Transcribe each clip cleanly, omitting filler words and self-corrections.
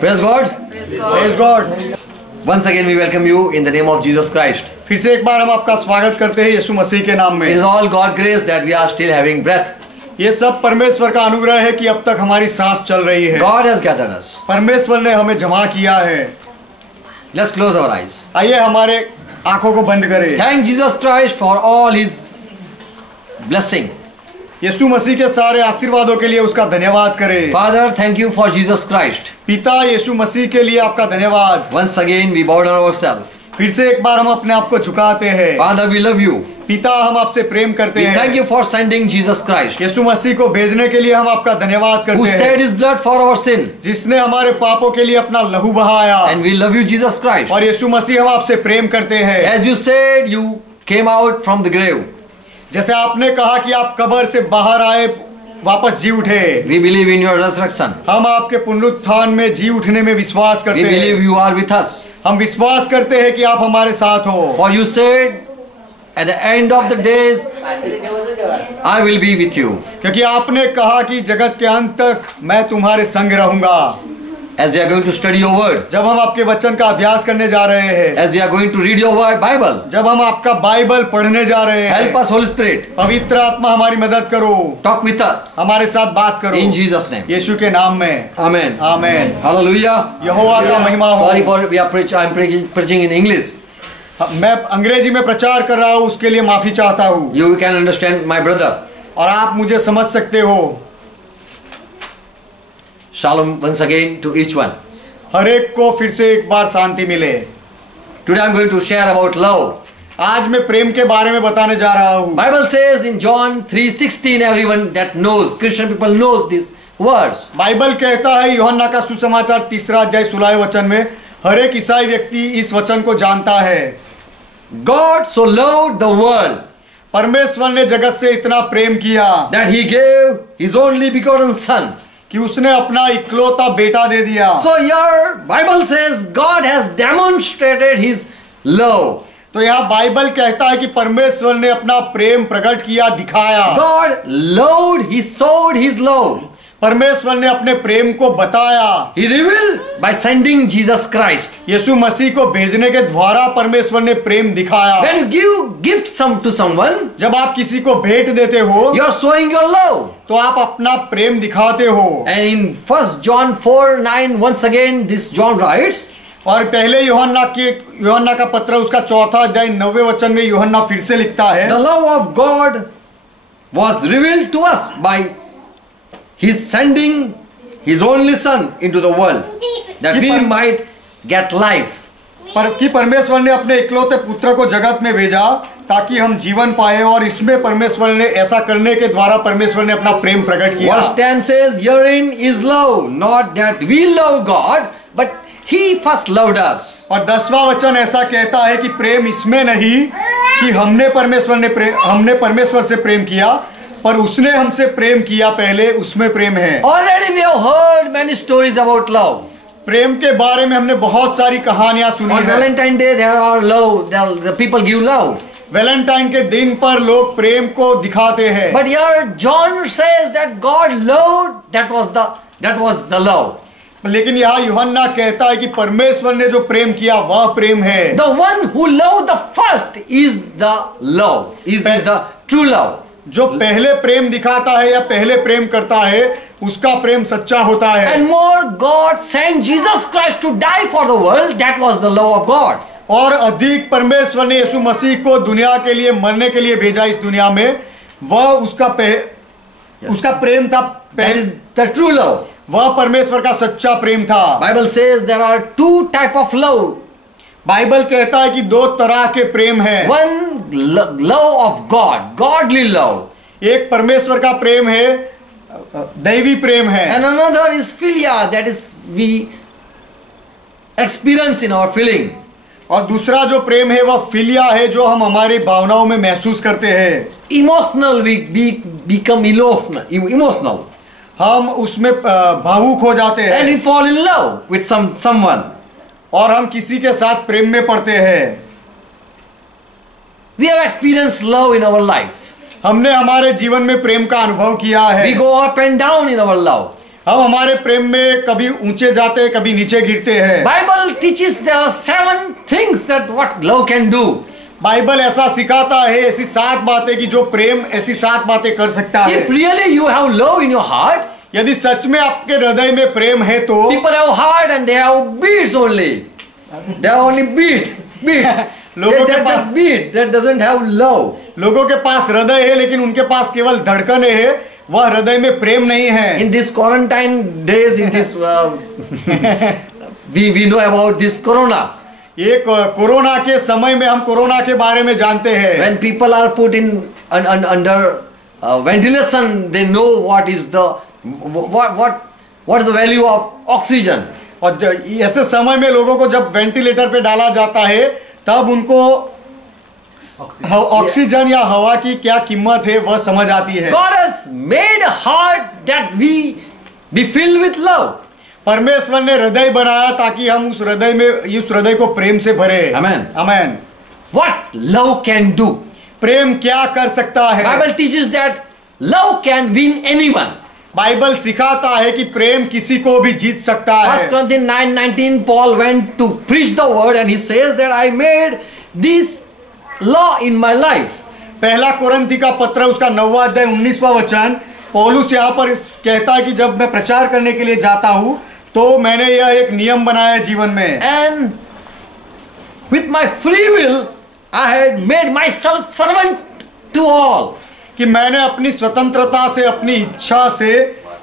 Praise God. Praise God. Once again we welcome you in the name of Jesus Christ. फिर से एक बार हम आपका स्वागत करते हैं यीशु मसीह के नाम में। It is all God grace that we are still having breath. ये सब परमेश्वर का अनुग्रह है कि अब तक हमारी सांस चल रही है। God has gathered us. परमेश्वर ने हमें जमा किया है। Let's close our eyes. आइए हमारे आंखों को बंद करें। Thank Jesus Christ for all His blessing. यीशु मसीह के सारे आशीर्वादों के लिए उसका धन्यवाद करें। Father, thank you for Jesus Christ. पिता यीशु मसीह के लिए आपका धन्यवाद। Once again we bow down ourselves. फिर से एक बार हम अपने आप को झुकाते हैं। Father, we love you. पिता हम आपसे प्रेम करते We हैं। thank you for sending Jesus Christ, यीशु मसीह को भेजने के लिए हम आपका धन्यवाद who करते हैं, shed His blood for our sin. जिसने हमारे पापों के लिए अपना लहू बहाया। And we love you, Jesus Christ. और यीशु मसीह हम आपसे प्रेम करते हैं। As you said, you came out from the grave. जैसे आपने कहा कि आप कब्र से बाहर आए, वापस जी उठे। We believe in your resurrection. हम आपके पुनरुत्थान में जी उठने में विश्वास We करते हैं। believe you are with us. हम विश्वास करते हैं कि आप हमारे साथ हो। For you said, at the end of the days, I will be with you. क्योंकि आपने कहा कि जगत के अंत तक मैं तुम्हारे संग रहूंगा। As we are going to study your word, जब हम आपके वचन का अभ्यास करने जा रहे हैं, as we are going to read your word, Bible, जब हम आपका बाइबल पढ़ने जा रहे हैं, help us, Holy Spirit. पवित्र आत्मा हमारी मदद करो, Talk with us. हमारे साथ बात करो। In Jesus' name. यीशु के नाम में Amen. आमेन। Hallelujah. यहोवा का महिमा हो। Sorry for I'm preaching in English. मैं अंग्रेजी में प्रचार कर रहा हूँ, उसके लिए माफी चाहता हूँ। You can understand my brother. और आप मुझे समझ सकते हो। Shalom once again to each one. हर एक को फिर से एक बार शांति मिले। Today I'm going to share about love. आज मैं प्रेम के बारे में बताने जा रहा हूँ। Bible says in John 3:16, everyone that knows, Christian people knows these words. Bible कहता है यूहन्ना का सुसमाचार 3 अध्याय 16 वचन में, हर एक ईसाई व्यक्ति इस वचन को जानता है। God so loved the world परमेश्वर ने जगत से इतना प्रेम किया that He gave His only begotten Son. कि उसने अपना इकलौता बेटा दे दिया। So your Bible says God has demonstrated His love. तो यहाँ बाइबल कहता है कि परमेश्वर ने अपना प्रेम प्रकट किया, दिखाया। God loved, He showed His love. परमेश्वर ने अपने प्रेम को बताया। He revealed by sending Jesus Christ. यीशु मसीह को भेजने के द्वारा परमेश्वर ने प्रेम दिखाया। When you give gift to someone, जब आप किसी को भेंट देते हो, you are showing your love. तो आप अपना प्रेम दिखाते हो। And in 1 John 4:9, once again this John writes, और पहले यूहन्ना का पत्र उसका 4 अध्याय 9वें वचन में यूहन्ना फिर से लिखता है, the love of God was revealed to us by His sending His only Son into the world, that we might get life. कि परमेश्वर ने अपने इकलौते पुत्र को जगत में भेजा ताकि हम जीवन पाए, और इसमें परमेश्वर ने ऐसा करने के द्वारा परमेश्वर ने अपना प्रेम प्रकट किया। Verse 10 says, herein is love, not that we love God, but He first loved us. और 10वां वचन ऐसा कहता है कि प्रेम इसमें नहीं कि हमने परमेश्वर से प्रेम किया, पर उसने हमसे प्रेम किया पहले, उसमें प्रेम है। Already we have heard many stories about love. प्रेम के बारे में हमने बहुत सारी कहानियां सुनी On है। Valentine Day there are love, the people give love. Valentine के दिन पर लोग प्रेम को दिखाते हैं। But here John says that God loved, that was the love. लेकिन यहाँ यूहन्ना कहता है कि परमेश्वर ने जो प्रेम किया वह प्रेम है। The one who loved the first is the love, is the true love. जो पहले प्रेम दिखाता है या पहले प्रेम करता है, उसका प्रेम सच्चा होता है। And more, God sent Jesus Christ to die for the world. That was the love of God. और अधिक परमेश्वर ने यीशु मसीह को दुनिया के लिए मरने के लिए भेजा इस दुनिया में, वह उसका प्रेम था। That is the true love. वह परमेश्वर का सच्चा प्रेम था। Bible says there are two type of love. Bible कहता है कि 2 तरह के प्रेम हैं। One love of God, godly love. एक परमेश्वर का प्रेम है, दैवी प्रेम है। And another is philia, that is we experience in our feeling. और दूसरा जो प्रेम है वह फिलिया है, जो हम हमारी भावनाओं में महसूस करते हैं। Emotional, we become emotional. हम उसमें भावुक हो जाते हैं। And we fall in love with someone. और हम किसी के साथ प्रेम में पड़ते हैं। We have experienced love in our life. हमने हमारे जीवन में प्रेम का अनुभव किया है। We go up and down in our love. हम हमारे प्रेम में कभी ऊंचे जाते हैं, कभी नीचे गिरते हैं। Bible teaches there are 7 things that what love can do. Bible ऐसा सिखाता है, ऐसी 7 बातें कि जो प्रेम ऐसी 7 बातें कर सकता है। If really you have love in your heart, यदि सच में आपके हृदय में प्रेम है तो people have heart and they have beats only. They have only beats. लोगों के That pass just beat. That doesn't have love. लोगों के पास हृदय है, लेकिन उनके पास केवल धड़कनें है, वह हृदय में प्रेम नहीं है। In this quarantine days, in this we know about this corona. ये कोरोना के समय में हम कोरोना के बारे में जानते हैं। When people are put in under ventilation, they know what is the what is the value of oxygen. और ऐसे समय में लोगों को जब वेंटिलेटर पे डाला जाता है, तब उनको ऑक्सीजन या हवा की क्या कीमत है वह समझ आती है। God has made a heart that we be filled with love. परमेश्वर ने हृदय बनाया ताकि हम उस हृदय को प्रेम से भरे। Amen. Amen. What love can do? प्रेम क्या कर सकता है? Bible teaches that love can win anyone. Bible सिखाता है कि प्रेम किसी को भी जीत सकता है। 1 Corinthians 9:19, Paul went to preach the word and he says that I made this law in my life. पहला कोरिन्थी का पत्र उसका 9वां अध्याय 19वां वचन, पौलुस यहाँ पर कहता है कि जब मैं प्रचार करने के लिए जाता हूँ तो मैंने यह एक नियम बनाया है जीवन में। And with my free will I had made myself servant to all. कि मैंने अपनी स्वतंत्रता से, अपनी इच्छा से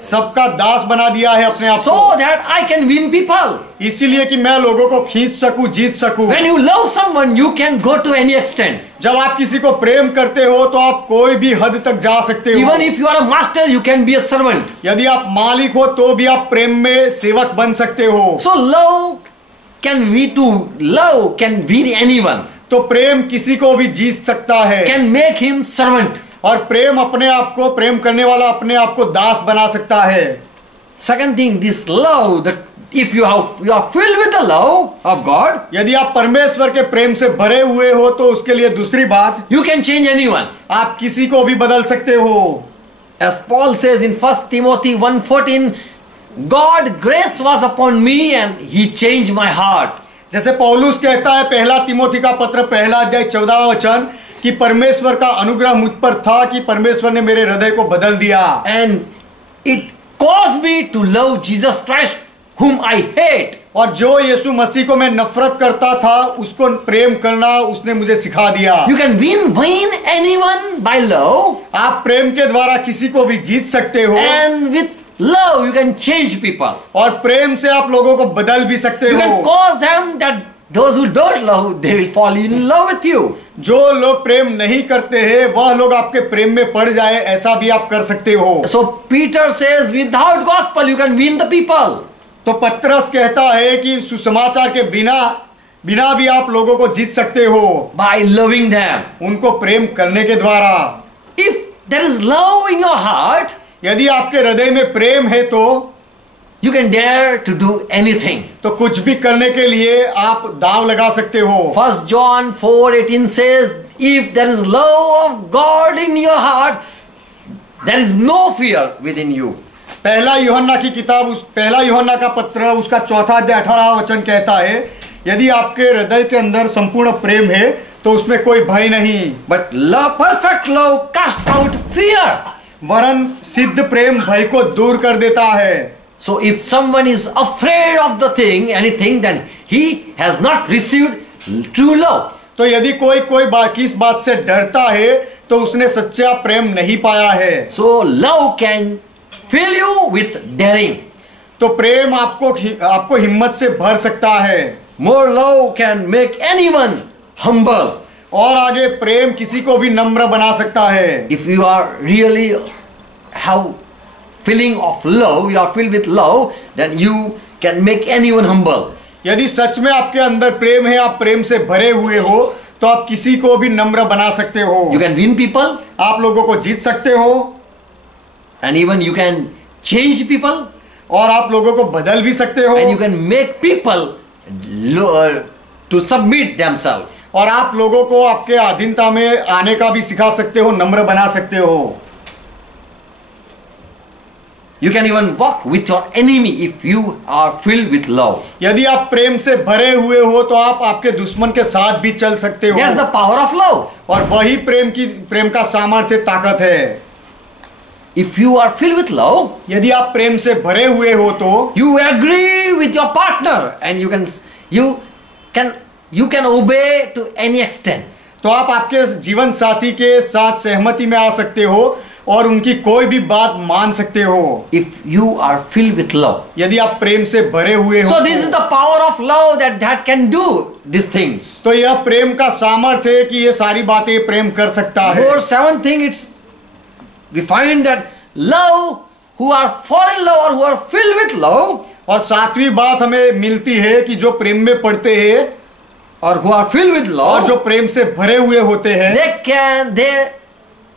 सबका दास बना दिया है अपने आप So को, that I can win people. इसीलिए कि मैं लोगों को खींच सकूं, जीत सकूं। When you love someone, you can go to any extent. जब आप किसी को प्रेम करते हो तो आप कोई भी हद तक जा सकते हो। Even if you are a master, you can be a servant. यदि आप मालिक हो तो भी आप प्रेम में सेवक बन सकते हो। So love can win anyone. तो प्रेम किसी को भी जीत सकता है, Can make him servant. और प्रेम अपने आप को, प्रेम करने वाला अपने आप को दास बना सकता है। Second thing, this love, that if you are filled with the love of God, यदि आप परमेश्वर के प्रेम से भरे हुए हो तो उसके लिए दूसरी बात, you can change anyone. आप किसी को भी बदल सकते हो। As Paul says in 1 Timothy 1:14, God grace was upon me and he changed my heart. जैसे पौलुस कहता है पहला तिमोथी का पत्र 1 अध्याय 14वां वचन, कि परमेश्वर का अनुग्रह मुझ पर था कि परमेश्वर ने मेरे हृदय को बदल दिया। And it caused me to love Jesus Christ whom I hate. और जो यीशु मसीह को मैं नफरत करता था उसको प्रेम करना उसने मुझे सिखा दिया। You can win anyone by love. आप प्रेम के द्वारा किसी को भी जीत सकते हो, And with love you can change people. और प्रेम से आप लोगों को बदल भी सकते You can हो। cause them that those who don't love, they will fall in love with you. जो लोग प्रेम नहीं करते हैं वह लोग आपके प्रेम में पड़ जाए, ऐसा भी आप कर सकते हो। So Peter says, without gospel you can win the people. तो पत्रस कहता है कि सुसमाचार के बिना भी आप लोगों को जीत सकते हो, By loving them. उनको प्रेम करने के द्वारा। If there is love in your heart, यदि आपके हृदय में प्रेम है तो you can dare to do anything. तो कुछ भी करने के लिए आप दांव लगा सकते हो। 1 John 4:18 says, if there is love of God in your heart, there is no fear within you. पहला यूहन्ना की किताब, पहला यूहन्ना का पत्र उसका 4 अध्याय 18वां वचन कहता है, यदि आपके हृदय के अंदर संपूर्ण प्रेम है तो उसमें कोई भय नहीं। But love, perfect love cast out fear. वरन सिद्ध प्रेम भय को दूर कर देता है। So if someone is afraid of the thing, anything, then he has not received true love. तो यदि कोई किस बात से डरता है तो उसने सच्चा प्रेम नहीं पाया है। So love can fill you with daring. तो प्रेम आपको हिम्मत से भर सकता है। More love can make anyone humble. और आगे प्रेम किसी को भी नम्र बना सकता है। If you are really have feeling of love, you are filled with love, then you can make anyone humble. यदि सच में आपके अंदर प्रेम है, आप प्रेम से भरे हुए हो, तो आप किसी को भी नम्र बना सकते हो। You can win people. आप लोगों को जीत सकते हो। And even you can change people. और आप लोगों को बदल भी सकते हो। And you can make people to submit themselves. और आप लोगों को आपके अधीनता में आने का भी सिखा सकते हो, नम्र बना सकते हो। You can even walk with your enemy if you are filled with love. यदि आप प्रेम से भरे हुए हो तो आप आपके दुश्मन के साथ भी चल सकते हो। That's the power of love. और वही प्रेम का सामर्थ्य ताकत है। If you are filled with love, यदि आप प्रेम से भरे हुए हो तो you agree with your partner and you can obey to any extent. तो आप आपके जीवन साथी के साथ सहमति में आ सकते हो और उनकी कोई भी बात मान सकते हो If you are filled with love. यदि आप प्रेम से भरे हुए हो। So this is the power of love that can do these things. तो यह प्रेम का सामर्थ्य है कि ये सारी बातें प्रेम कर सकता है। Or seventh thing, we find that love, who are fall in love or who are filled with love, और सातवीं बात हमें मिलती है कि जो प्रेम में पड़ते हैं or who are filled with और love, जो प्रेम से भरे हुए होते हैं, they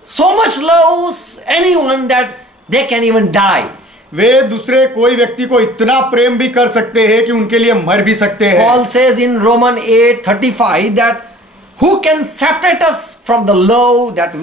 so much loves anyone that they can even die. वे दूसरे कोई व्यक्ति को इतना प्रेम भी कर सकते हैं कि उनके लिए मर भी सकते हैं। Paul says in Romans 8:35 that who can separate us from the love that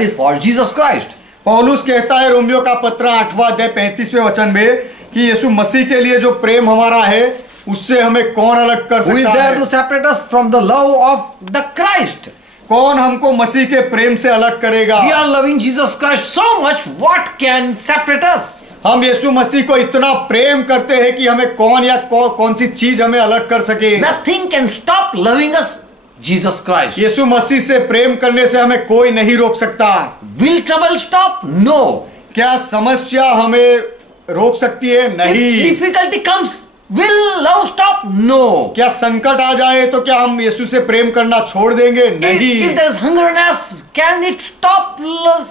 is for Jesus Christ. पौलुस कहता है रोमियो का पत्र 8वां अध्याय 35वें वचन में कि यीशु मसीह के लिए जो प्रेम हमारा है उससे हमें कौन अलग कर Who is सकता there है? to separate us from the love of the Christ? कौन हमको मसीह के प्रेम से अलग करेगा? We are loving Jesus Christ so much, what can separate us? हम यीशु मसीह को इतना प्रेम करते हैं कि हमें कौन या कौन सी चीज हमें अलग कर सके? Nothing can stop loving us, Jesus Christ. यीशु मसीह से प्रेम करने से हमें कोई नहीं रोक सकता। Will trouble stop? No. क्या समस्या हमें रोक सकती है? If नहीं। difficulty comes, will love stop? No. क्या संकट आ जाए तो क्या हम यीशु से प्रेम करना छोड़ देंगे? नहीं। If there is hungerness, can it stop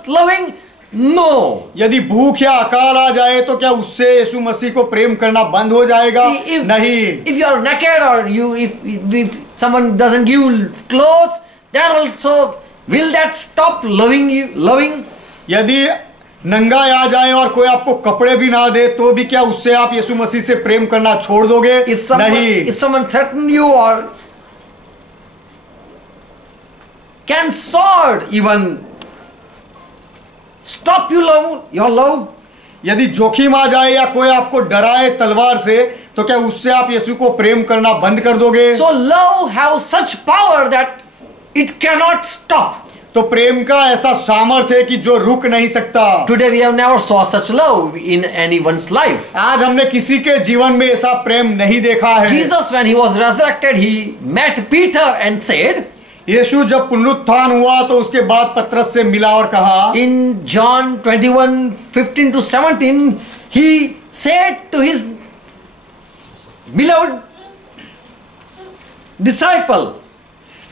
loving? No. यदि भूख या अकाल आ जाए तो क्या उससे यीशु मसीह को प्रेम करना बंद हो जाएगा? नहीं। If you are naked or if someone doesn't give you clothes, then also will that stop loving you? यदि नंगा आ जाए और कोई आपको कपड़े भी ना दे तो भी क्या उससे आप यीशु मसीह से प्रेम करना छोड़ दोगे? नहीं। If someone threaten you or can sword even stop your love? यदि जोखिम आ जाए या कोई आपको डराए तलवार से तो क्या उससे आप यीशु को प्रेम करना बंद कर दोगे? So love have such power that it cannot stop. तो प्रेम का ऐसा सामर्थ्य है कि जो रुक नहीं सकता। Today we have never saw such love in anyone's life. आज हमने किसी के जीवन में ऐसा प्रेम नहीं देखा है। Jesus, when he was resurrected, he met Peter and said, यीशु जब पुनरुत्थान हुआ तो उसके बाद पतरस से मिला और कहा, in John 21:15-17, he said to his beloved disciple,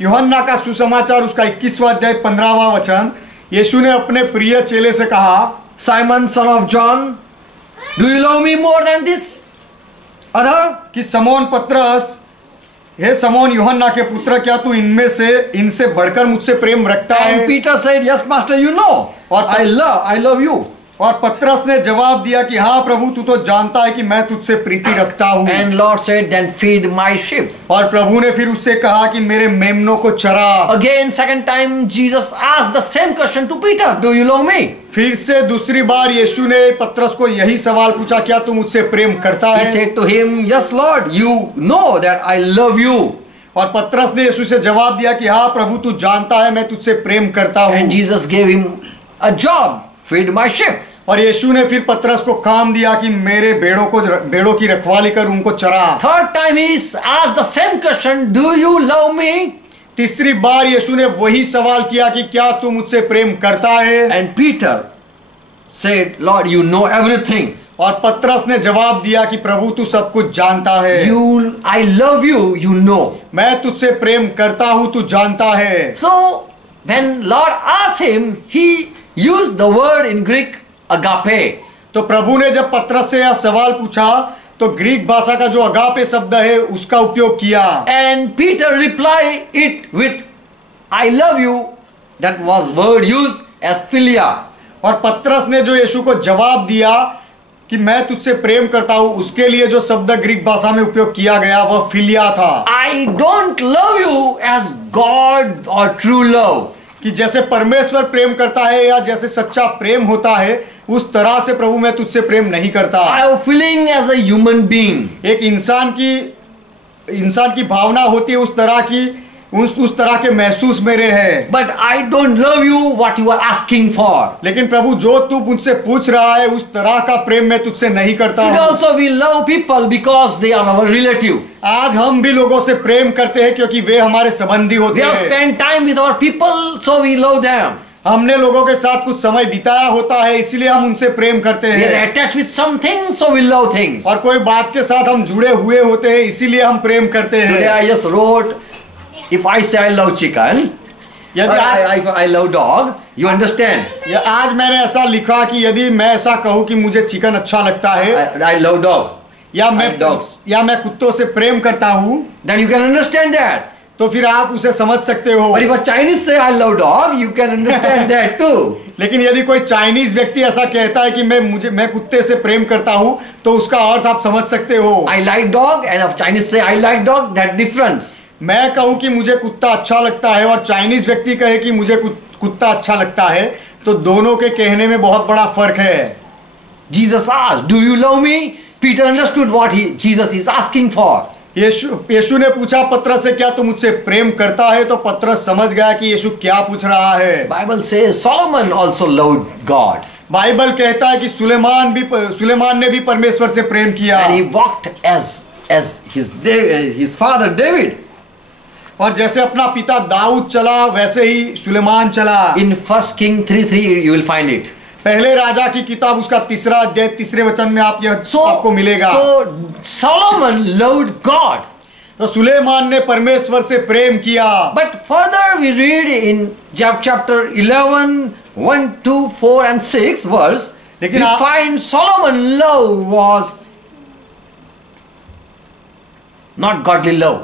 यूहन्ना का सुसमाचार उसका 21वां अध्याय 15वां वचन, यीशु ने अपने प्रिय चेले से कहा, Simon son of John, do you love me more than this other? कि समौन पतरस, हे समौन यूहन्ना के पुत्र, क्या तू इनसे बढ़कर मुझसे प्रेम रखता है? And Peter said, yes master, you know, और I love you. और पतरस ने जवाब दिया कि हाँ प्रभु, तू तो जानता है कि मैं तुझसे प्रीति रखता हूँ। And Lord said, then feed my sheep. और प्रभु ने फिर उससे कहा कि मेरे मेमनों को चरा। Again, second time Jesus asked the same question to Peter, do you love me? फिर से दूसरी बार यीशु ने पतरस को यही सवाल पूछा, क्या तू मुझसे प्रेम करता He है? said to him, yes Lord, you know that I love you. और पतरस ने यीशु से जवाब दिया कि हाँ प्रभु, तू जानता है मैं तुझसे प्रेम करता हूँ। And Jesus gave him a job, feed my sheep. और यीशु ने फिर पतरस को काम दिया कि मेरे भेड़ों की रखवाली कर उनको चरा। Third time he asked the same question, do you love me? तीसरी बार यीशु ने वही सवाल किया कि क्या तू मुझसे प्रेम करता है? And Peter said, Lord, you know everything. और पतरस ने जवाब दिया कि प्रभु, तू सब कुछ जानता है। I love you, you know. मैं तुझसे प्रेम करता हूँ, तू जानता है। So when Lord asked him, he used the word in Greek agape. तो प्रभु ने जब पतरस से यह सवाल पूछा तो ग्रीक भाषा का जो अगापे शब्द है उसका उपयोग किया। And Peter replied it with I love you. That was word used as philia. और पतरस ने जो यीशु को जवाब दिया कि मैं तुझसे प्रेम करता हूँ, उसके लिए जो शब्द ग्रीक भाषा में उपयोग किया गया वह फिलिया था। I don't love you as God or true love. कि जैसे परमेश्वर प्रेम करता है या जैसे सच्चा प्रेम होता है, उस तरह से प्रभु मैं तुझसे प्रेम नहीं करता। I have feeling as a human being. एक इंसान की भावना होती है उस तरह की, उस तरह के महसूस मेरे हैं। But I don't love you what you are asking for. लेकिन प्रभु जो तू मुझसे पूछ रहा है उस तरह का प्रेम मैं तुझसे नहीं करता Today हूँ। also we love people because they are our relative. आज हम भी लोगों से प्रेम करते हैं क्योंकि वे हमारे संबंधी We होते have हैं। spent time with our people, so we love them. हमने लोगों के साथ कुछ समय बिताया होता है, इसीलिए हम उनसे प्रेम करते We are हैं। attached with something, so we love things. और कोई बात के साथ हम जुड़े हुए होते हैं, इसीलिए हम प्रेम करते Today हैं। I just wrote, if I say I love chicken, यदि आज I love dog, you understand? आज मैंने ऐसा लिखा कि यदि मैं ऐसा कहूँ कि मुझे चिकन अच्छा लगता है I love dog. या I like dogs. मैं कुत्तों से प्रेम करता हूँ, Then you can understand that. तो फिर आप उसे समझ सकते हो। But if a Chinese say I love dog, you can understand that too. लेकिन यदि कोई चाइनीज व्यक्ति ऐसा कहता है कि मैं कुत्ते से प्रेम करता हूँ, तो उसका अर्थ आप समझ सकते हो। I like dog, and if Chinese say I like dog, that difference. मैं कहूँ कि मुझे कुत्ता अच्छा लगता है और चाइनीज व्यक्ति कहे कि मुझे कुत्ता अच्छा लगता है, तो दोनों के कहने में बहुत बड़ा फर्क है। Jesus asked, "Do you love me?" Peter understood what Jesus is asking for. यीशु ने पूछा पतरस से, क्या तू मुझसे प्रेम करता है? तो पतरस समझ गया कि यीशु क्या पूछ रहा है। Bible says Solomon also loved God, Bible कहता है कि सुलेमान ने भी परमेश्वर से प्रेम किया and he walked as his father David. और जैसे अपना पिता दाऊद चला वैसे ही सुलेमान चला। In 1 King 3:3 you will find it. पहले राजा की किताब उसका 3 अध्याय 3 वचन में आपको मिलेगा। So Solomon loved God. तो सुलेमान ने परमेश्वर से प्रेम किया। But further we read in chapter 11, 1, 2, 4 and 6 verse, लेकिन we find Solomon love was not godly love.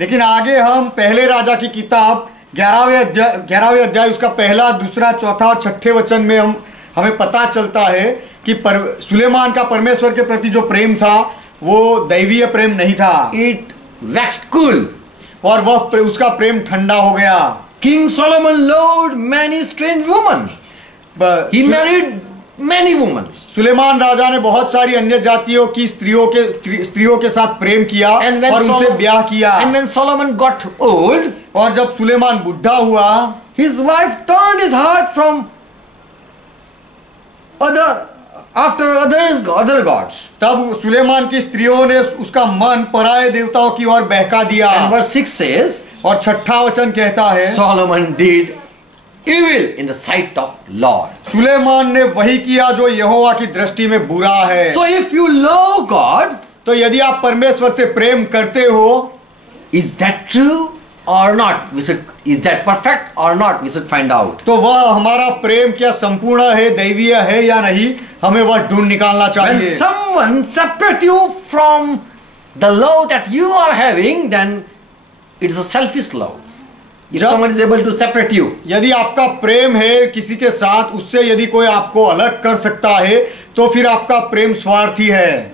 लेकिन आगे हम पहले राजा की किताब 11वें अध्याय उसका 1, 2, 4 और 6 वचन में हमें पता चलता है कि सुलेमान का परमेश्वर के प्रति जो प्रेम था वो दैवीय प्रेम नहीं था। It waxed cool. और वह उसका प्रेम ठंडा हो गया। King Solomon loved many strange women. He married many women. Suleman राजा ने बहुत सारी अन्य जातियों की स्त्रियों के साथ प्रेम किया और उनसे ब्याह किया। And when Solomon got old, और जब सुलेमान बुढ़ा हुआ, his wife turned his heart from other gods. तब सुलेमान की स्त्रियों ने उसका मन पराये देवताओं की ओर बहका दिया। And verse 6 says, और 6 वचन कहता है, Solomon did evil in the sight of Lord. Suleman ने वही किया जो यहोवा की दृष्टि में बुरा है। So if you love God, तो यदि आप परमेश्वर से प्रेम करते हो, is that true or not? Is that perfect or not? We should find out. तो वह हमारा प्रेम क्या संपूर्ण है, दैवीय है या नहीं, हमें वह ढूंढ निकालना When चाहिए। someone separate you from the love that you are having, then it is a selfish love. If someone is able to separate you, यदि आपका प्रेम है किसी के साथ, उससे यदि कोई आपको अलग कर सकता है, तो फिर आपका प्रेम स्वार्थी है।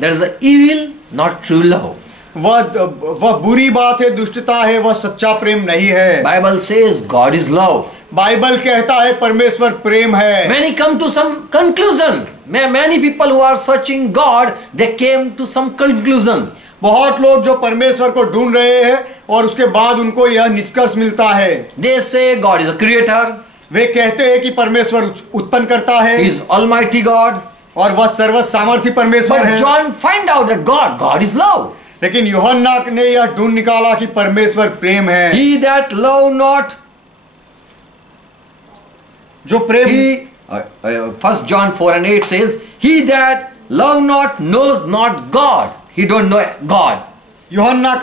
there is a evil, not true love. वह बुरी बात है, दुष्टता है, वह सच्चा प्रेम नहीं है। Bible says God is love. Bible कहता है परमेश्वर प्रेम है। Many come to some conclusion. Many people who are searching God, they came to some conclusion. बहुत लोग जो परमेश्वर को ढूंढ रहे हैं और उसके बाद उनको यह निष्कर्ष मिलता है। They say God is a creator. वे कहते हैं कि परमेश्वर उत्पन्न करता है, He is Almighty God. और वह सर्व सामर्थी परमेश्वर But है। John find out that God is love. लेकिन यूहन्ना ने यह ढूंढ निकाला कि परमेश्वर प्रेम है। He that love not, जो प्रेम, 1 John 4:8 says, he that love not knows not God. He don't know God. यूहन्ना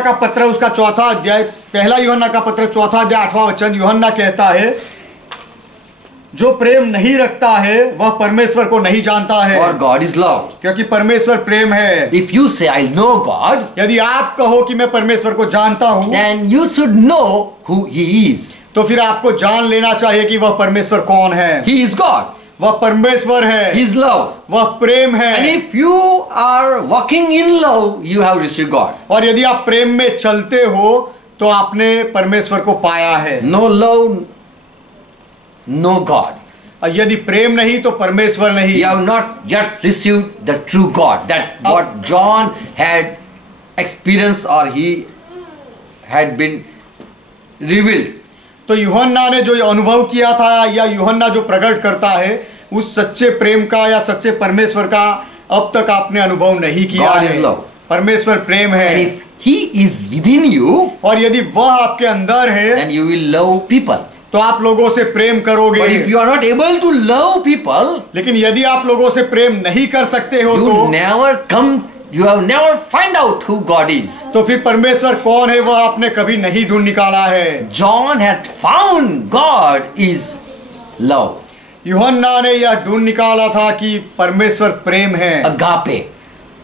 का पत्र उसका 4 अध्याय, पहला यूहन्ना का पत्र 4 अध्याय 8वां वचन, यूहन्ना कहता है जो प्रेम नहीं रखता है वह परमेश्वर को नहीं जानता है, For God is love. क्योंकि परमेश्वर प्रेम है। If you say I know God, यदि आप कहो कि मैं परमेश्वर को जानता हूं, then you should know who He is. तो फिर आपको जान लेना चाहिए कि वह परमेश्वर कौन है। He is God. वह परमेश्वर है, He is love. वह प्रेम है। And if you are walking in love, you have received God. और यदि आप प्रेम में चलते हो तो आपने परमेश्वर को पाया है। No love, no God. और यदि प्रेम नहीं तो परमेश्वर नहीं। You have not yet received the true God. That what John had experienced or he had been revealed. तो यूहन्ना ने जो अनुभव किया था या यूहन्ना जो प्रकट करता है उस सच्चे प्रेम का या सच्चे परमेश्वर का अब तक आपने अनुभव नहीं किया God is है। love. परमेश्वर प्रेम है। And if He is within you, और यदि वह आपके अंदर है then you will love people. तो आप लोगों से प्रेम करोगे। But if you are not able to love people, लेकिन यदि आप लोगों से प्रेम नहीं कर सकते हो you have never find out who God is. तो फिर परमेश्वर कौन है वह आपने कभी नहीं ढूंढ निकाला है। John had found God is love. यूहन्ना ने यह ढूंढ निकाला था कि परमेश्वर प्रेम है। Agape.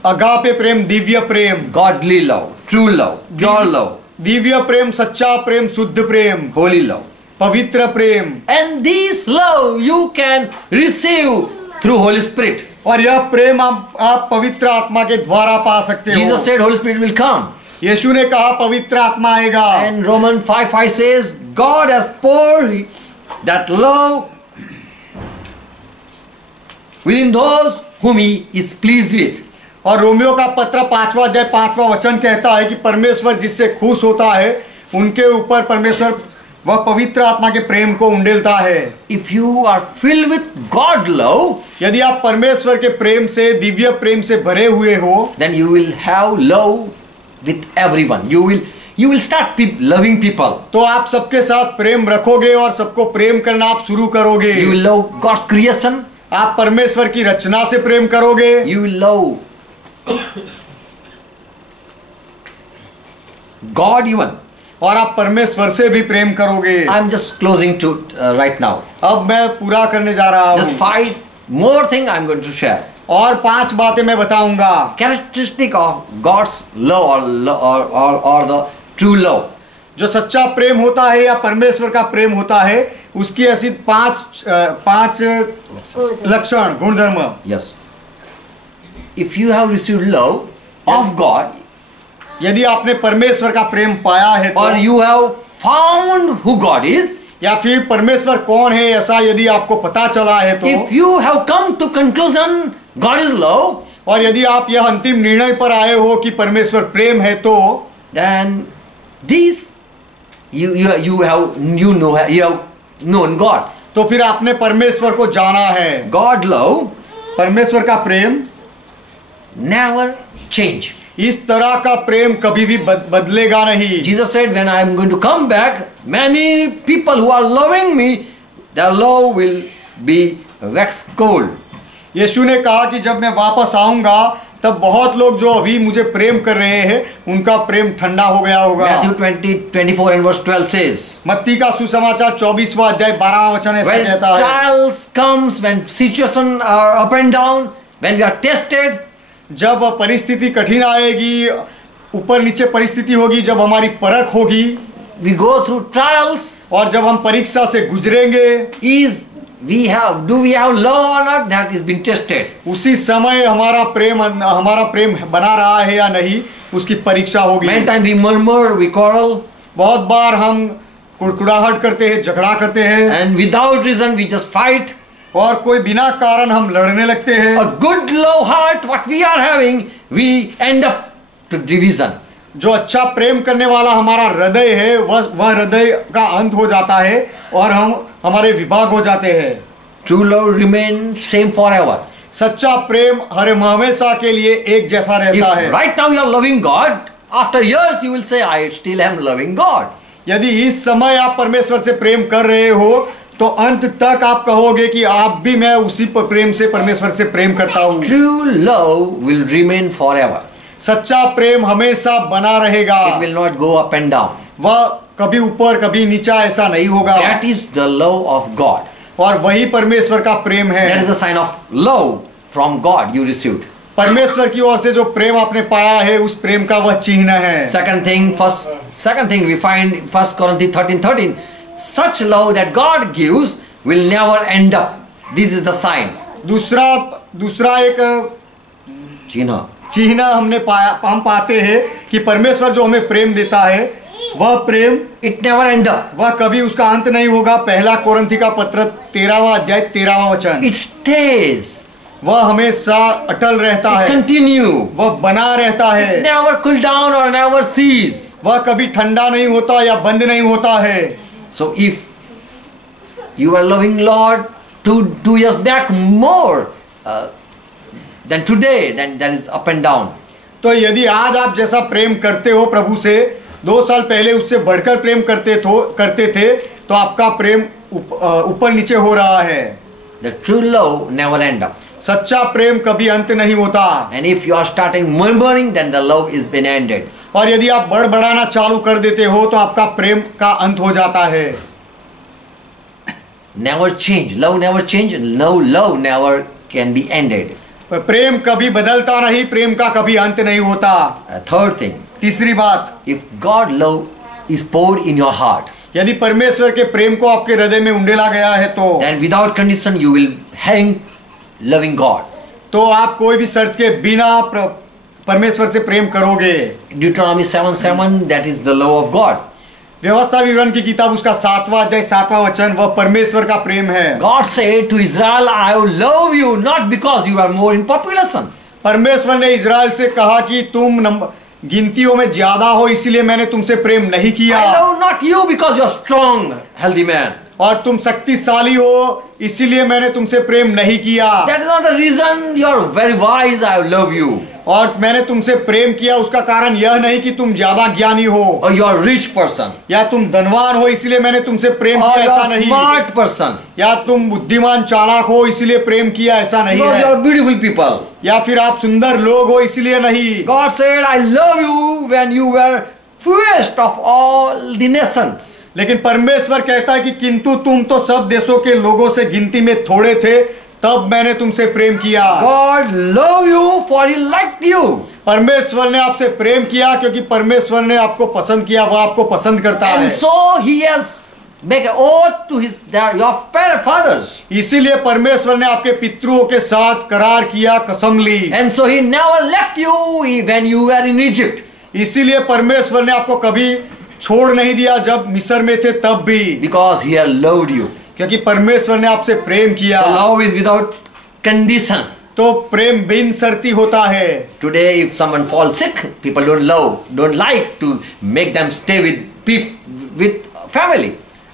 अगापे प्रेम, दिव्य प्रेम, Godly love, true love, pure love, Divya प्रेम, सच्चा प्रेम, शुद्ध प्रेम, holy love. पवित्र प्रेम। And this love you can receive through Holy Spirit. और यह प्रेम आप पवित्र आत्मा के द्वारा पा सकते हो। Jesus said Holy Spirit will come. यीशु ने कहा पवित्र आत्मा आएगा। And Romans 5:5 says God has poured that love within those whom He is pleased with. और रोमियो का पत्र 5वां अध्याय 5वां वचन कहता है कि परमेश्वर जिससे खुश होता है उनके ऊपर परमेश्वर वह पवित्र आत्मा के प्रेम को उंडेलता है। If you are filled with God love, यदि आप परमेश्वर के प्रेम से, दिव्य प्रेम से भरे हुए हो, then you will have love with everyone. You will start loving people. तो आप सबके साथ प्रेम रखोगे और सबको प्रेम करना आप शुरू करोगे। You will love God's creation. आप परमेश्वर की रचना से प्रेम करोगे। You will love God even. और आप परमेश्वर से भी प्रेम करोगे। I'm just closing to right now. अब मैं पूरा करने जा रहा Just हूँ। 5 more thing I'm going to share. और 5 बातें मैं बताऊंगा। Characteristic of God's love or the true love. जो सच्चा प्रेम होता है या परमेश्वर का प्रेम होता है उसकी ऐसी 5 लक्षण, गुणधर्म। Yes. If you have received love of God, यदि आपने परमेश्वर का प्रेम पाया है तो, or you have found who God is, या फिर परमेश्वर कौन है ऐसा यदि आपको पता चला है तो, if you have come to conclusion God is love, और यदि आप यह अंतिम निर्णय पर आए हो कि परमेश्वर प्रेम है तो, then this you have known God. तो फिर आपने परमेश्वर को जाना है। God love परमेश्वर का प्रेम never change. इस तरह का प्रेम कभी भी बदलेगा नहीं। Jesus said, when I am going to come back, many people who are loving me, their love will be wax cold. यीशु ने कहा कि जब मैं वापस आऊंगा तब बहुत लोग जो अभी मुझे प्रेम कर रहे हैं उनका प्रेम ठंडा हो गया होगा। Matthew 20:24 and verse 12 says, मत्ती का सुसमाचार 24वां अध्याय 12वां वचन ऐसा when कहता है, trials comes, when situations are up and down, when we are tested, जब परिस्थिति कठिन आएगी, ऊपर नीचे परिस्थिति होगी, जब हमारी परख होगी, we go through trials, और जब हम परीक्षा से गुजरेंगे, do we have love or not, that is been tested. उसी समय हमारा प्रेम बना रहा है या नहीं उसकी परीक्षा होगी। Many times we murmur, we quarrel, बहुत बार हम कुड़कुड़ाहट करते हैं, झगड़ा करते हैं, and without reason we just fight. और कोई बिना कारण हम लड़ने लगते हैं। A good love heart, what we are having, we end up to division. जो अच्छा प्रेम करने वाला हमारा हृदय है वह हृदय का अंत हो जाता है और हमारे विभाग हो जाते हैं। True love remains same forever. सच्चा प्रेम हर हमेशा के लिए एक जैसा रहता है। If right now you are loving God, after years you will say, I still am loving God. यदि इस समय आप परमेश्वर से प्रेम कर रहे हो तो अंत तक आप कहोगे कि आप भी मैं उसी प्रेम से परमेश्वर से प्रेम करता हूँ। True love will remain forever. सच्चा प्रेम हमेशा बना रहेगा। It will not go up and down. वह कभी ऊपर कभी नीचा ऐसा नहीं होगा। That is the love of God. और वही परमेश्वर का प्रेम है। That is the sign of love from God you received. परमेश्वर की ओर से जो प्रेम आपने पाया है उस प्रेम का वह चिन्ह है। Second thing we find 1 Corinthians 13:13. Such love that God gives will never end up. This is the sign. दूसरा एक चिन्ह हम पाते हैं कि परमेश्वर जो हमें प्रेम देता है वह प्रेम it never ends up. वह कभी उसका अंत नहीं होगा। पहला कोरिन्थी का पत्र 13वां अध्याय 13वां वचन। It stays. वह हमेशा अटल रहता It है, continue. वह बना रहता It है, never cool down or never cease. वह कभी ठंडा नहीं होता या बंद नहीं होता है। So if you are loving Lord 2 years back more than today, then that is up and down. तो यदि आज आप जैसा प्रेम करते हो प्रभु से, 2 साल पहले उससे बढ़कर प्रेम करते थे, तो आपका प्रेम ऊपर नीचे हो रहा है। The true love never ends up. सच्चा प्रेम कभी अंत नहीं होता। And if you are starting murmuring, then the love is been ended. और यदि आप बढ़ाना चालू कर देते हो तो आपका प्रेम का अंत हो जाता है। Never change. Love never change. No, love never can be ended. प्रेम कभी बदलता नहीं, प्रेम का कभी अंत नहीं होता। Third thing, तीसरी बात, if God love is poured in your heart, यदि परमेश्वर के प्रेम को आपके हृदय में उंडेला गया है तो then without condition you will hang loving God. तो आप कोई भी शर्त के बिना परमेश्वर से प्रेम करोगे। Deuteronomy 7:7, that is the love of God. व्यवस्था विवरण की किताब उसका 7वां अध्याय 7वां वचन, वह परमेश्वर का प्रेम है। God said to Israel, I will love you not because you are more in population. परमेश्वर ने इजराइल से कहा कि तुम गिनतियों में ज्यादा हो, इसीलिए मैंने तुमसे प्रेम नहीं किया। I love not you because you are strong, healthy man. और तुम शक्तिशाली हो, इसीलिए मैंने तुमसे प्रेम नहीं किया। That is not the reason you are very wise, I love you. और मैंने तुमसे प्रेम किया उसका कारण यह नहीं कि तुम ज्यादा ज्ञानी हो Or you are a rich person. या तुम धनवान हो इसलिए मैंने तुमसे प्रेम Or किया, you ऐसा are a नहीं। smart person. या तुम बुद्धिमान चालाक हो इसलिए प्रेम किया, ऐसा नहीं Because you है। are beautiful people. या फिर आप सुंदर लोग हो इसलिए नहीं। God said, I love you when you were fewest of all the nations. लेकिन परमेश्वर कहता है कि किंतु तुम तो सब देशों के लोगों से गिनती में थोड़े थे, तब मैंने तुमसे प्रेम किया। God love you for He liked you. परमेश्वर ने आपसे प्रेम किया क्योंकि परमेश्वर ने आपको पसंद किया, वह आपको पसंद करता है। And so He has make an oath to your fathers. इसीलिए परमेश्वर ने आपके पितरों के साथ करार किया, कसम ली। And so He never left you when you were in Egypt. इसीलिए परमेश्वर ने आपको कभी छोड़ नहीं दिया जब मिस्र में थे तब भी, Because He had loved you. क्योंकि परमेश्वर ने आपसे प्रेम किया। So love is without condition. तो प्रेम बिन शर्ती होता है। Today if someone falls sick, people don't like to make them stay with family.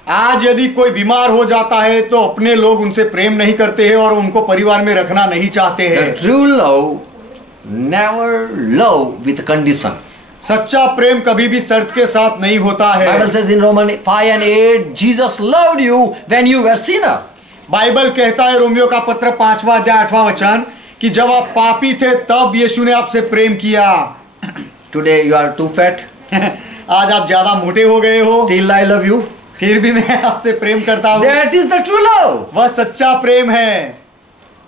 आज यदि कोई बीमार हो जाता है तो अपने लोग उनसे प्रेम नहीं करते हैं और उनको परिवार में रखना नहीं चाहते हैं। The true love never love with condition. सच्चा प्रेम कभी भी शर्त के साथ नहीं होता है। Bible says in Romans 5:8, Jesus loved you when you were sinner. Bible कहता है रोमियो का पत्र 5वां अध्याय 8वां वचन कि जब आप पापी थे तब यीशु ने आपसे प्रेम किया। Today you are too fat. आज आप ज्यादा मोटे हो गए हो, Still I love you. फिर भी मैं आपसे प्रेम करता हूँ। That is the true love. वह सच्चा प्रेम है।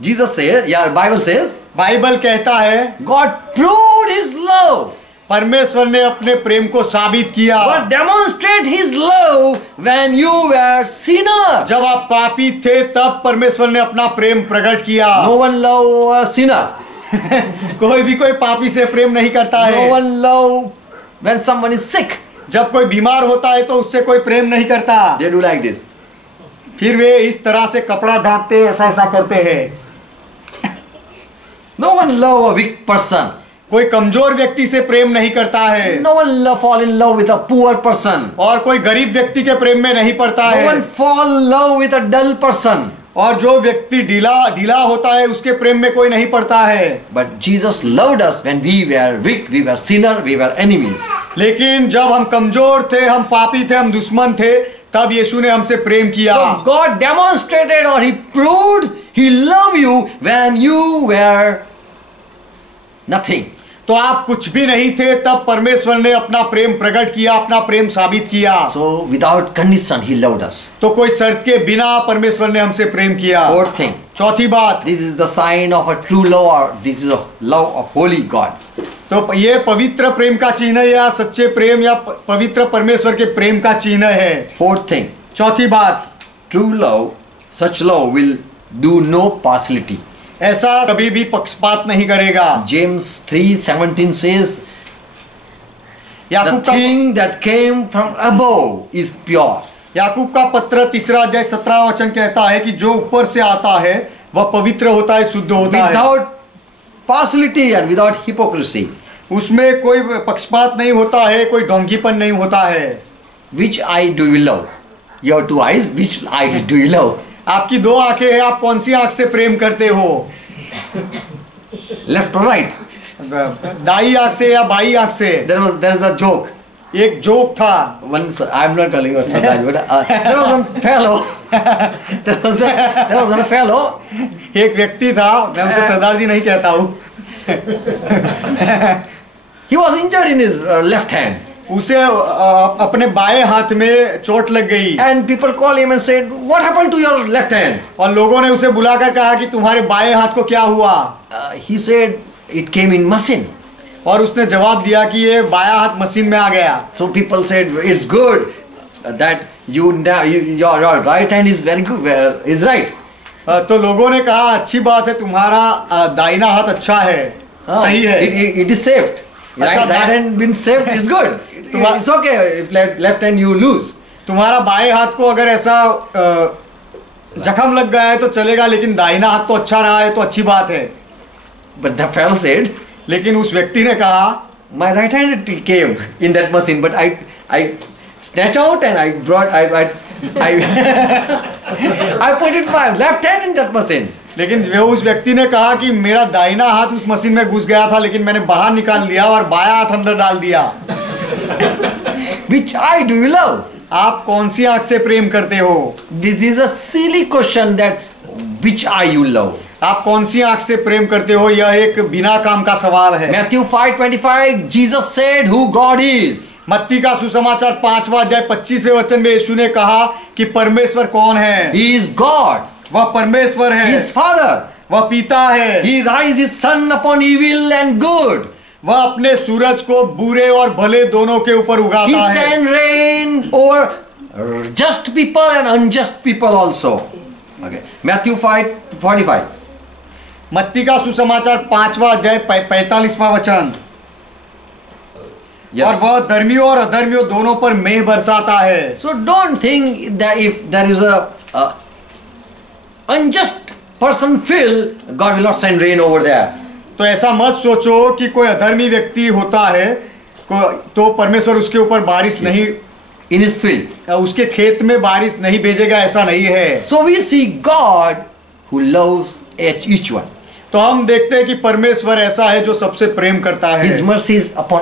Jesus says, Bible says, Bible कहता है God proved His love. परमेश्वर ने अपने प्रेम को साबित किया। God demonstrate His love when you were sinner. जब आप पापी थे तब परमेश्वर ने अपना प्रेम प्रकट किया। No one love a sinner. कोई भी कोई पापी से प्रेम नहीं करता No है। one love when someone is sick. जब कोई बीमार होता है तो उससे कोई प्रेम नहीं करता। They do like this. फिर वे इस तरह से कपड़ा ढांकते, ऐसा करते हैं। No one love a weak person. कोई कमजोर व्यक्ति से प्रेम नहीं करता है। No one fall in love with a poor person. और कोई गरीब व्यक्ति के प्रेम में नहीं पड़ता No है। one fall in love with a dull person. और जो व्यक्ति ढीला होता है उसके प्रेम में कोई नहीं पड़ता है। But Jesus loved us when we were weak, we were sinner, we were enemies. लेकिन जब हम कमजोर थे, हम पापी थे, हम दुश्मन थे, तब यीशु ने हमसे प्रेम किया। So God demonstrated or He proved He loved you when you were nothing. तो आप कुछ भी नहीं थे तब परमेश्वर ने अपना प्रेम प्रकट किया, अपना प्रेम साबित किया। So without condition He loved us. तो कोई शर्त के बिना परमेश्वर ने हमसे प्रेम किया। Fourth thing, चौथी बात, this is the sign of a true love, or this is a love of holy God. तो ये पवित्र प्रेम का चिन्ह है या सच्चे प्रेम या पवित्र परमेश्वर के प्रेम का चिन्ह है। Fourth thing, चौथी बात, true love, such love will do no partiality. ऐसा कभी भी पक्षपात नहीं करेगा। James 3:17 says, याकूब का thing that came from above is pure. याकूब का पत्र 3 अध्याय 17 वचन कहता है कि जो ऊपर से आता है वह पवित्र होता है, शुद्ध होता है, Without partiality and without hypocrisy. उसमें कोई पक्षपात नहीं होता है, कोई ढोंगीपन नहीं होता है। Which eye do you love? Your two eyes, which eye do you love? आपकी 2 आंखें हैं, आप कौन सी आंख से प्रेम करते हो? Left or right? दाई आंख से या बाई आंख से? There is a joke. एक जोक था। Once, I'm not calling you Sardaji, but there was one fellow. there was one fellow. एक व्यक्ति था, मैं उसे सरदार जी नहीं कहता हूँ। He was injured in his left hand. उसे अपने बाएं हाथ में चोट लग गई। And people called him and said, "What happened to your left hand?" और लोगों ने उसे बुलाकर कहा कि तुम्हारे बाएं हाथ को क्या हुआ? He said, "It came in machine." और उसने जवाब दिया कि ये बायां हाथ मशीन में आ गया। So people said, "It's good that your right hand is very good, is right." तो लोगों ने कहा अच्छी बात है, तुम्हारा दाहिना हाथ अच्छा है, सही है। It is saved. Right hand been saved is good. It's okay if left hand you lose. तुम्हारा बाएं हाथ को अगर ऐसा जख्म लग गया है तो चलेगा, लेकिन दाहिना हाथ तो अच्छा रहा है तो अच्छी बात है। But the fellow said, लेकिन उस व्यक्ति ने कहा my right hand came in that machine, but I snatched out and I brought I put it my left hand in that machine. लेकिन वो उस व्यक्ति ने कहा कि मेरा दाहिना हाथ उस मशीन में घुस गया था, लेकिन मैंने बाहर निकाल लिया और बायां हाथ अंदर डाल दिया। Which eye do you love? आप कौन सी आंख से प्रेम करते हो? This is a silly question that which eye you love. आप कौन सी आंख से प्रेम करते हो? यह एक बिना काम का सवाल है। Matthew 5:25, Jesus said who God is. मत्ती का सुसमाचार 5वां अध्याय 25वें वचन में यीशु ने कहा कि परमेश्वर कौन है? He is God. वह परमेश्वर है। He is Father. वह पिता है। He raised his sun upon evil and good. वह अपने सूरज को बुरे और भले दोनों के ऊपर He उगाता है। sent rain over just people and unjust people also. Okay. Matthew 5:45. मत्ती का सुसमाचार 5वां अध्याय 45वां वचन। Yes. और वह धर्मियों और अधर्मियों दोनों पर मेघ बरसाता है। So don't think that if there is a unjust person filled, God will not send rain over there. तो ऐसा मत सोचो कि कोई अधर्मी व्यक्ति होता है तो परमेश्वर उसके ऊपर बारिश नहीं, In his field. उसके खेत में बारिश नहीं भेजेगा, ऐसा नहीं है। So we see God who loves each one. तो हम देखते हैं कि परमेश्वर ऐसा है जो सबसे प्रेम करता है। His mercy is upon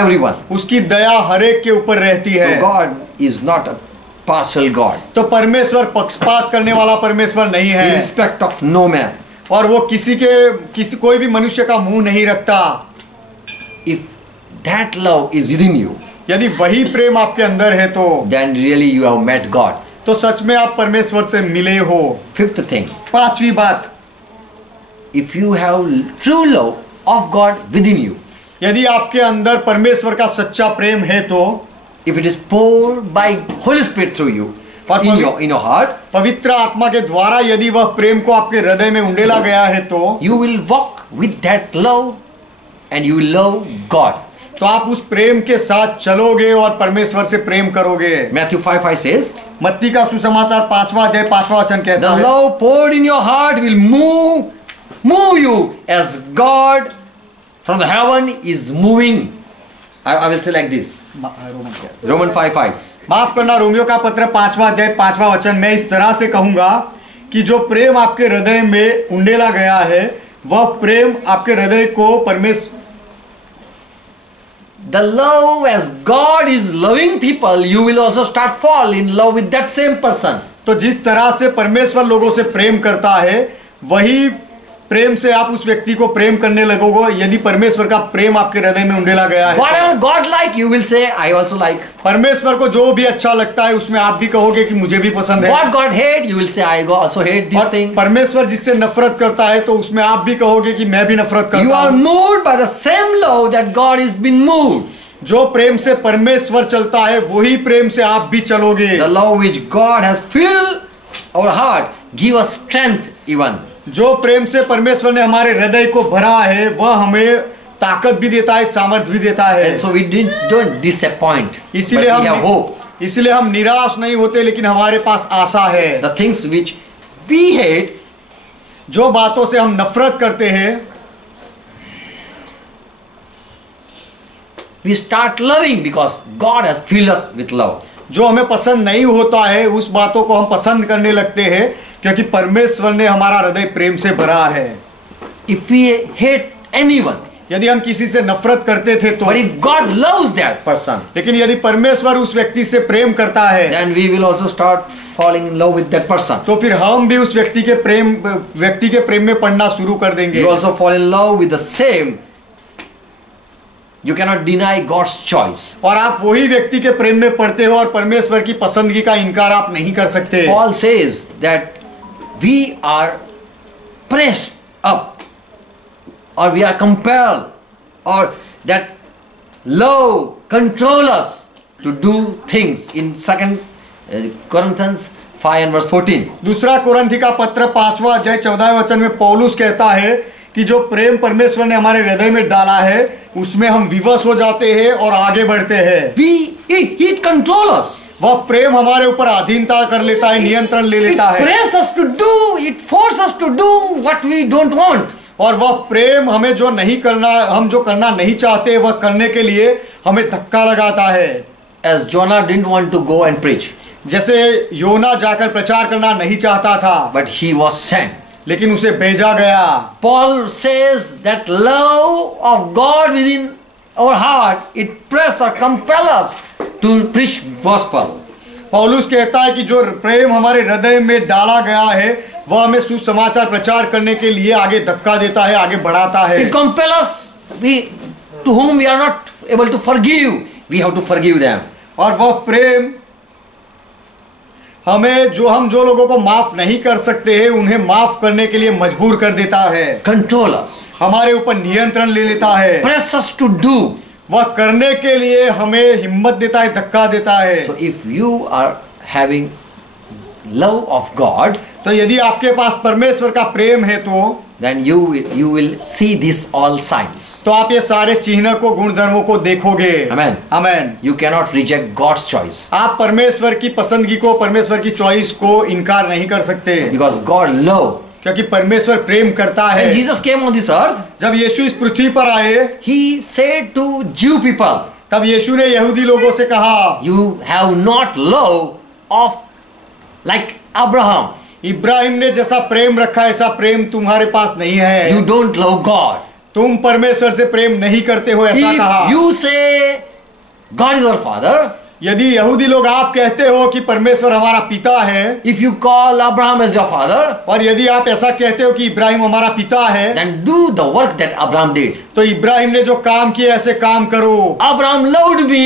everyone. उसकी दया हर एक के ऊपर रहती है। So God is not a partial God. तो परमेश्वर पक्षपात करने वाला परमेश्वर नहीं In है, respect of no man. और वो कोई भी मनुष्य का मुंह नहीं रखता। If that love is within you, यदि वही प्रेम आपके अंदर है तो then really you have met God. तो सच में आप परमेश्वर से मिले हो। Fifth thing, 5वीं बात, if you have true love of God within you, यदि आपके अंदर परमेश्वर का सच्चा प्रेम है तो if it is poured by Holy Spirit through you, in your heart, पवित्र आत्मा के द्वारा यदि वह प्रेम को आपके हृदय में उंडेला गया है तो you will walk with that love and you will love God. तो आप उस प्रेम के साथ चलोगे और परमेश्वर से प्रेम करोगे। Matthew 5:5 says, मत्ती का सुसमाचार 5वां अध्याय 5वां वचन कहता the है, love poured in your heart will move you as God from the heaven is moving. I will say like this. Romans 5:5. माफ करना, रोमियो का पत्र 5वां अध्याय 5वां वचन, मैं इस तरह से कहूंगा कि जो प्रेम आपके हृदय में उंडेला गया है वह प्रेम आपके हृदय को परमेश्वर, The love as God is loving people, you will also start fall in love with that same person. तो जिस तरह से परमेश्वर लोगों से प्रेम करता है वही प्रेम से आप उस व्यक्ति को प्रेम करने लगोगे। यदि परमेश्वर का प्रेम आपके हृदय में उंडेला गया है, Whatever God like, you will say, I also like. परमेश्वर को जो भी अच्छा लगता है उसमें आप भी कहोगे कि मुझे भी पसंद है। What God hate, you will say, I also hate this और thing. परमेश्वर जिससे नफरत करता है तो उसमें आप भी कहोगे कि मैं भी नफरत You करता are हूँ। moved by the same love that God is been moved. जो प्रेम से परमेश्वर चलता है वही प्रेम से आप भी चलोगे। The love which God has filled our heart give us strength even. जो प्रेम से परमेश्वर ने हमारे हृदय को भरा है वह हमें ताकत भी देता है, सामर्थ्य भी देता है। And so we don't disappoint, but इसीलिए we have hope. इसलिए हम निराश नहीं होते, लेकिन हमारे पास आशा है। The things which we hate, जो बातों से हम नफरत करते हैं, we start loving because God has filled us with love. जो हमें पसंद नहीं होता है, उस बातों को हम पसंद करने लगते हैं, क्योंकि परमेश्वर ने हमारा हृदय प्रेम से भरा है। If we hate anyone, यदि हम किसी से नफरत करते थे तो, but if God loves that person, लेकिन यदि परमेश्वर उस व्यक्ति से प्रेम करता है, then we will also start falling in love with that person. तो फिर हम भी उस व्यक्ति के प्रेम में पड़ना शुरू कर देंगे। You also fall in love with the same. You cannot deny God's choice. और आप वही व्यक्ति के प्रेम में पड़ते हो और परमेश्वर की पसंदगी का इनकार आप नहीं कर सकते। Paul says that we are pressed up, or we are compelled, or that love control us to do things in 2 Corinthians 5 and verse 14. दूसरा कुरिन्थी का पत्र 5वां अध्याय 14वें वचन में पौलुस कहता है कि जो प्रेम परमेश्वर ने हमारे हृदय में डाला है, उसमें हम विवश हो जाते हैं और आगे बढ़ते हैं। It control us. वह प्रेम हमारे ऊपर अधीनता कर लेता है, नियंत्रण ले लेता It है। press us to do, it force us to do what we don't want. और वह प्रेम हमें जो नहीं करना, हम जो करना नहीं चाहते, वह करने के लिए हमें धक्का लगाता है। As Jonah didn't want to go and preach, जैसे योना जाकर प्रचार करना नहीं चाहता था, but he was sent. लेकिन उसे भेजा गया। Paul says that love of God within our heart, it press or compel us to preach gospel. पौलुस कहता है कि जो प्रेम हमारे हृदय में डाला गया है, वह हमें सुसमाचार प्रचार करने के लिए आगे धक्का देता है, आगे बढ़ाता है। It compel us, to whom we are not able to forgive, we have to forgive them. और वह प्रेम हमें हम जो लोगों को माफ नहीं कर सकते हैं, उन्हें माफ करने के लिए मजबूर कर देता है। Control us. हमारे ऊपर नियंत्रण ले लेता है। Press us to do. वह करने के लिए हमें हिम्मत देता है, धक्का देता है। So if you are having love of God, तो यदि आपके पास परमेश्वर का प्रेम है, तो then you will see these all signs. तो आप ये सारे चिन्ह को, गुणधर्मों को देखोगे। Amen. Amen. You cannot reject God's choice, आप परमेश्वर की पसंदगी को, परमेश्वर की चॉइस को इनकार नहीं कर सकते, because God love. क्योंकि परमेश्वर प्रेम करता है। When Jesus came on this earth, जब यीशु इस पृथ्वी पर आए, he said to Jew people, तब यीशु ने यहूदी लोगों से कहा, you have not love of like Abraham. Ibrahim ने जैसा प्रेम रखा, ऐसा प्रेम तुम्हारे पास नहीं है। You don't love God. तुम परमेश्वर से प्रेम नहीं करते हो, ऐसा कहा। If you say God is our father, यदि यहूदी लोग आप कहते हो कि परमेश्वर हमारा पिता है, if you call Abraham as your father, और यदि आप ऐसा कहते हो कि इब्राहिम हमारा पिता है, then do the work that Abraham did. तो इब्राहिम ने जो काम किया, ऐसे काम करो। Abraham loved me,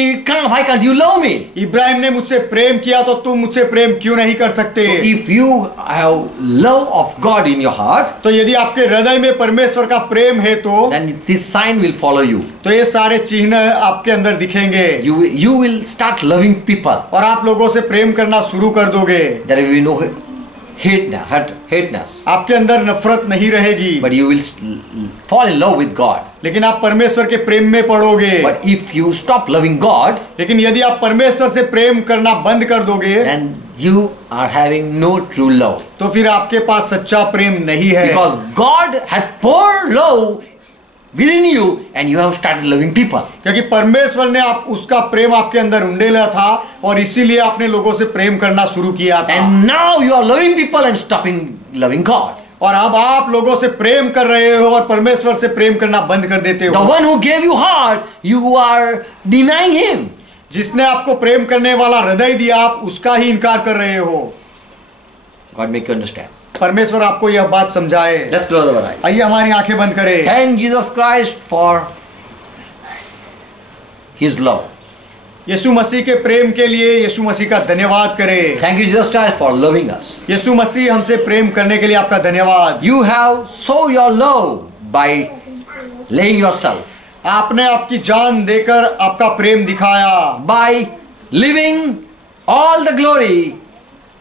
why can't you love me? Ibrahim ने मुझसे प्रेम किया, तो तुम मुझसे प्रेम क्यों नहीं कर सकते? So if you have love of God in your heart, तो यदि आपके हृदय में परमेश्वर का प्रेम है, तो then this sign will follow you. तो ये सारे चिन्ह आपके अंदर दिखेंगे। You will start loving people. और आप लोगों से प्रेम करना शुरू कर दोगे। There will be no hateness. आपके अंदर नफरत नहीं रहेगी, But you will fall in love with God. लेकिन आप परमेश्वर के प्रेम में पड़ोगे। But if you stop loving God, लेकिन यदि आप परमेश्वर से प्रेम करना बंद कर दोगे, then you are having no true love. तो फिर आपके पास सच्चा प्रेम नहीं है। Because God had poured love within you and you have started loving people. क्योंकि परमेश्वर ने आप उसका प्रेम आपके अंदर उंडेला था, और इसीलिए आपने लोगों से प्रेम करना शुरू किया था। And now you are loving people and stopping loving God. और अब आप लोगों से प्रेम कर रहे हो और परमेश्वर से प्रेम करना बंद कर देते हो। The one who gave you heart, you are denying him. जिसने आपको प्रेम करने वाला हृदय दिया, आप उसका ही इनकार कर रहे हो। God make you understand. परमेश्वर आपको यह बात समझाए। Let's close our eyes. आइए हमारी आंखें बंद करें। Thank Jesus Christ for His love. यीशु मसीह के प्रेम के लिए यीशु मसीह का धन्यवाद करें। Thank you Jesus Christ for loving us. यीशु मसीह हमसे प्रेम करने के लिए आपका धन्यवाद। You have shown your love by laying yourself, आपने आपकी जान देकर आपका प्रेम दिखाया, by living all the glory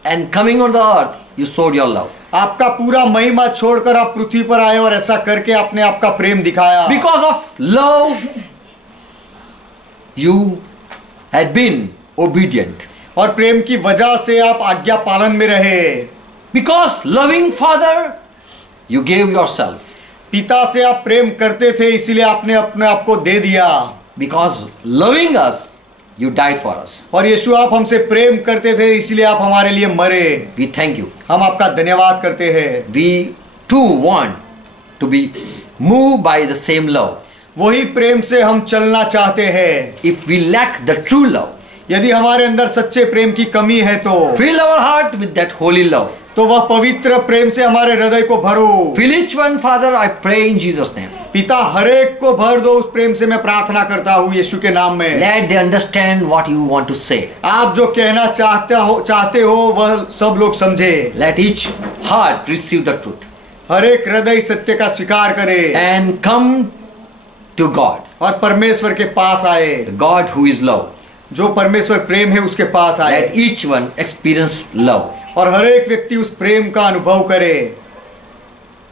and coming on the earth you showed your love. आपका पूरा महिमा छोड़कर आप पृथ्वी पर आए और ऐसा करके आपने आपका प्रेम दिखाया। Because of love, you had been obedient. और प्रेम की वजह से आप आज्ञा पालन में रहे। Because loving Father, you gave yourself. पिता से आप प्रेम करते थे, इसीलिए आपने अपने आप को दे दिया। Because loving us, you died for us. और यीशु आप हमसे प्रेम करते थे, इसलिए आप हमारे लिए मरे। We thank you. हम आपका धन्यवाद करते हैं। We too want to be moved by the same love. वही प्रेम से हम चलना चाहते हैं। If we lack the true love, यदि हमारे अंदर सच्चे प्रेम की कमी है तो fill our heart with that holy love. तो वह पवित्र प्रेम से हमारे हृदय को भरो। Fill each one, Father, I pray in Jesus' name. पिता हर एक को भर दो उस प्रेम से, मैं प्रार्थना करता हूँ यीशु के नाम में। Let they understand what you want to say. आप जो कहना चाहते हो वह सब लोग समझे। Let each heart receive the truth हर एक हृदय सत्य का स्वीकार करे and come to God, और परमेश्वर के पास आए। the God who is love. जो परमेश्वर प्रेम है उसके पास आए Let each one experience love. और हर एक व्यक्ति उस प्रेम का अनुभव करे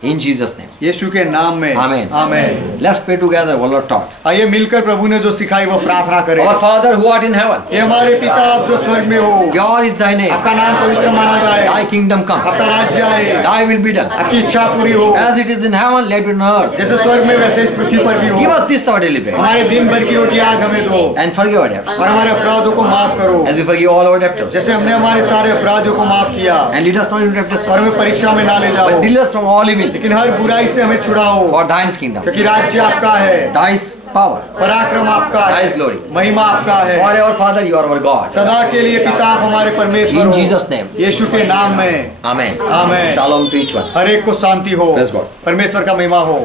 In Jesus' name. यीशु के नाम में। Amen. Amen. Let's pray together what Lord taught. आइए मिलकर प्रभु ने जो सिखाई वो प्रार्थना करें। Our Father who art in heaven, ये हमारे पिता आप जो स्वर्ग में हो, yours is thy name. आपका नाम पवित्र माना जाए, Thy kingdom come. आपका राज्य आए, Thy will be done. आपकी इच्छा पूरी हो, As it is in heaven, let it be on earth. जैसे स्वर्ग में वैसे इस पृथ्वी पर भी Give हो। us this our daily bread. हमारे दिन भर की रोटी आज हमें दो And forgive our debts, और हमारे अपराधों को माफ करो, as we forgive all our debtors. जैसे हमने हमारे सारे अपराधियों को माफ किया। And lead us not into temptation, और हमें परीक्षा में ना ले जाओ, but deliver us from all evil. लेकिन हर बुराई से हमें छुड़ाओ, For thine is kingdom, क्योंकि राज्य आपका है, thy is power, पराक्रम आपका thy is है, glory. महिमा आपका है। Forever, Father, you are our God. सदा के लिए पिता आप हमारे परमेश्वर In हो। Jesus' name. यीशु के नाम में Amen. Amen. Shalom to each one. हर एक को शांति हो, Praise God. परमेश्वर का महिमा हो।